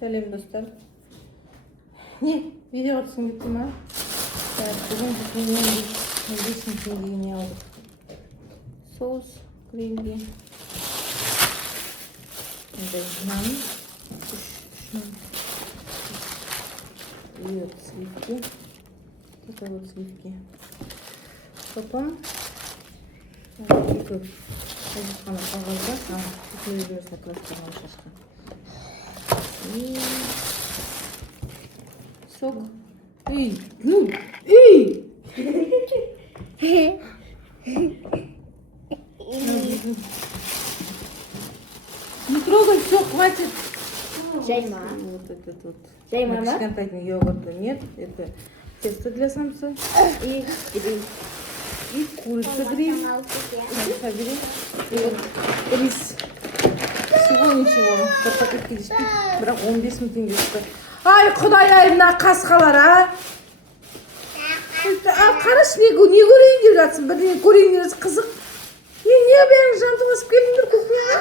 Selam dostlar. Ne? Video atsın gitti mi? Evet, bugün bütün yeni aldık. Sos, gravy. Нан. И вот сливки. Это вот сливки. Потом қана қағазда көтерілгенсіне кластермен шашқан. И сок. Эй, ну, эй! Не трогай, все, хватит. Жайма. Вот это тут. Жайма, да? Кішкентайдың йогурты нет. Это тесто для самса. И гриль. И курица гриль. И вот рис. Всего ничего. Бір пакетке жетпейді. Бірақ 15 мың теңге шықты. Ай, құдай-ай, мына қасқалар, а? Қарашы, не көрейін деп жатсың? Бірдеңе көрейін деп жатсың, қызық. Не бәрің жанталасып келдіңдер кухняға?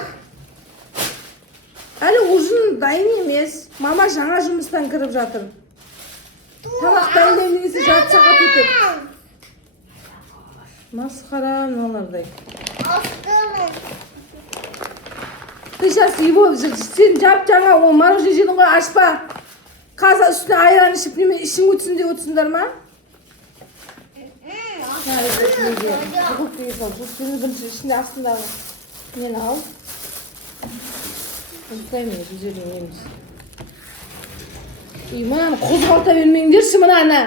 Әлі ужин дайын емес. Мама жаңа жұмыстан кіріп жатыр. Тамақ дайындаймын десе 6 сағат өтеді. Масқара мыналардай. Ты сейчас его, сен жап-жаңа ол мороженое жедің ғой, ашпа. Қазір үстіне айран ішіп неме ішің өтсін деп отырсыңдар ма? Сені бірінші ішінде астындағы нені ал. Ұстаймын, жүзерін еміз. Мынаны қозғалта бермеңдерші мынаны.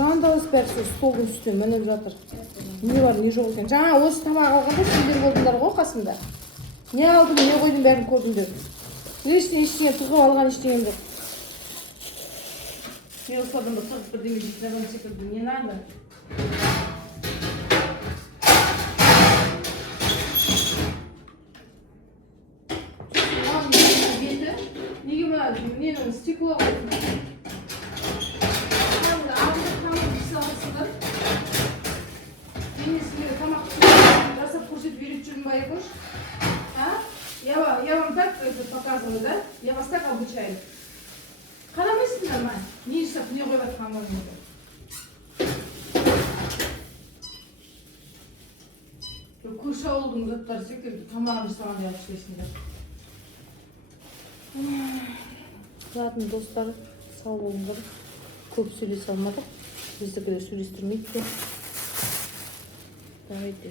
Жандалыс бәрісі столдың үстіне мініп жатыр. Не бар, не жоқ екен. Жаңа осы тамақ алғанда сендер болдыңдар ғой қасымда. Не алдым, не қойдым бәрін көрдіңдер. Ештеңе тығып алған ештеңем жоқ. Мен ұстадым бір тығып бірдеңе жейтін секілді. Не надо? Неге мына ненің стекло қойдың? Жасап көрсетіп үйретіп жүрмін ба, Якуш? Я вам так показываю, да? Я вас так обучаю. Қарамайсыңдар ма? Не жасап, не қойып жатқанымды? Көрші ауылдың заттары секілді тамағын жасаған деп істейсіңдер. Ладно, достар, сау болыңдар. Көп сөйлесе алмадық. Біздікі де сөйлестірмейді. Давайте.